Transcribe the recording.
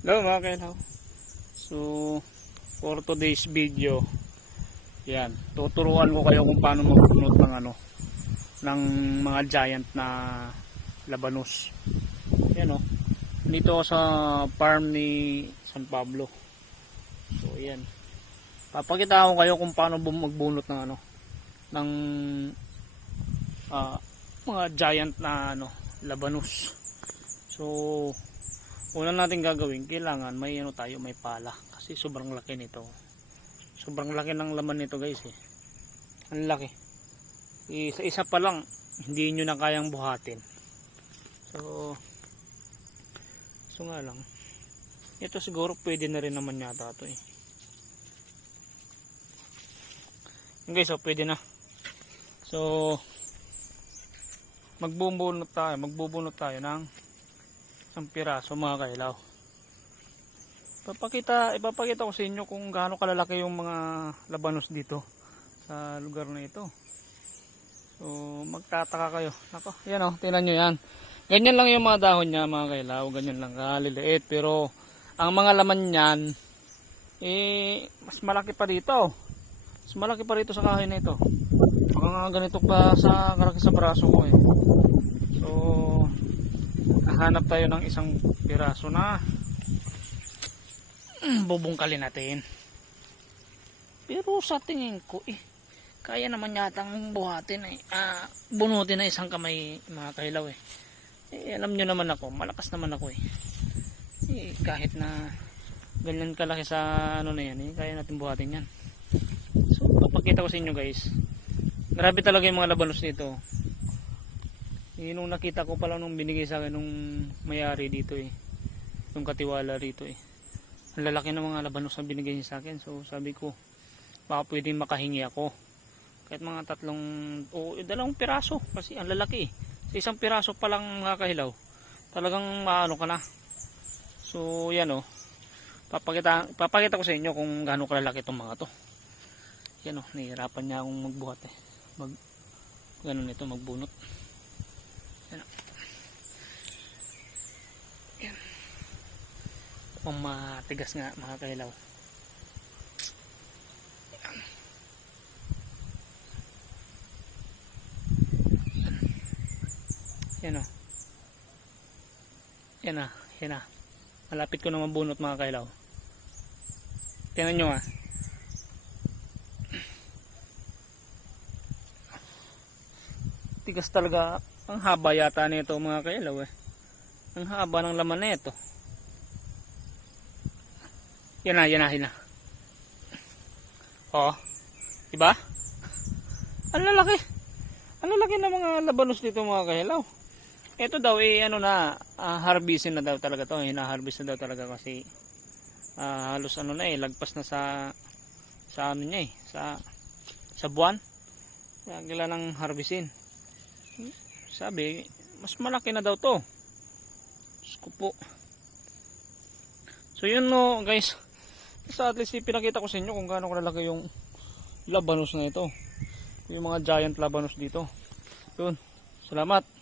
Hello mga kailaw. So for today's video, yan, tuturuan ko kayo kung paano magbunot ng ng mga giant na labanos. Yan oh. Dito ako sa farm ni San Pablo. So yan. Papakita ko kayo kung paano magbunot ng ng mga giant na labanos. So una natin gagawin, kailangan may may pala kasi sobrang laki nito. Sobrang laki ng laman nito, guys eh. Ang laki. Isa pa lang hindi niyo na kayang buhatin. So nga lang. Ito siguro pwede na rin naman yata ito eh. Yung guys, pwede na. So magbubunot tayo ng isang piraso mga kailaw. Ipapakita ko sa inyo kung gaano kalalaki yung mga labanos dito sa lugar na ito. So magtataka kayo. Nako, yan oh, tingnan nyo yan. Ganyan lang yung mga dahon niya mga kailaw, ganyan lang kaliliit, pero ang mga laman niyan mas malaki pa dito. Mas malaki pa rito sa kahoy na ito. Baka ganito pa sa kalaki sa braso ko eh. So hanap tayo ng isang piraso na bubungkalin natin. Pero sa tingin ko kaya naman yatang buhatin bunutin na isang kamay mga kailaw eh. Alam nyo naman ako, malakas naman ako eh. Kahit na ganyan kalaki sa na yan kaya natin buhatin yan. So papakita ko sa inyo guys, grabe talaga yung mga labanos dito. Nung nakita ko pala nung binigay sa akin nung may-ari dito yung katiwala rito ang lalaki ng mga labanos na binigay niya sa akin. So sabi ko baka pwedeng makahingi ako kahit mga dalawang piraso kasi ang lalaki sa isang piraso pa lang mga kahilaw talagang maano ka na. So yan papakita ko sa inyo kung gaano kalalaki itong mga to. Yan nahihirapan niya akong magbuhat ganun ito magbunot. Yan. Pang matigas nga mga kailaw. Yan o. Yan na. Malapit ko na mabunot mga kailaw. Tingnan nyo tigas talaga. Ang haba yata nito mga kailaw Ang haba ng laman nito. Yan na. Oh. Diba? Ang lalaki. Ang lalaki ng mga labanos dito mga kailaw. Ito daw harvestin na daw talaga to. Hina-harvest na daw talaga kasi halos lagpas na sa niya sa buwan. Kaya gila ng harvestin. Sabi, mas malaki na daw to. Skupo. So yun guys. At least pinakita ko sa inyo kung gaano kalaki yung labanos na ito. Yung mga giant labanos dito. Yun. Salamat.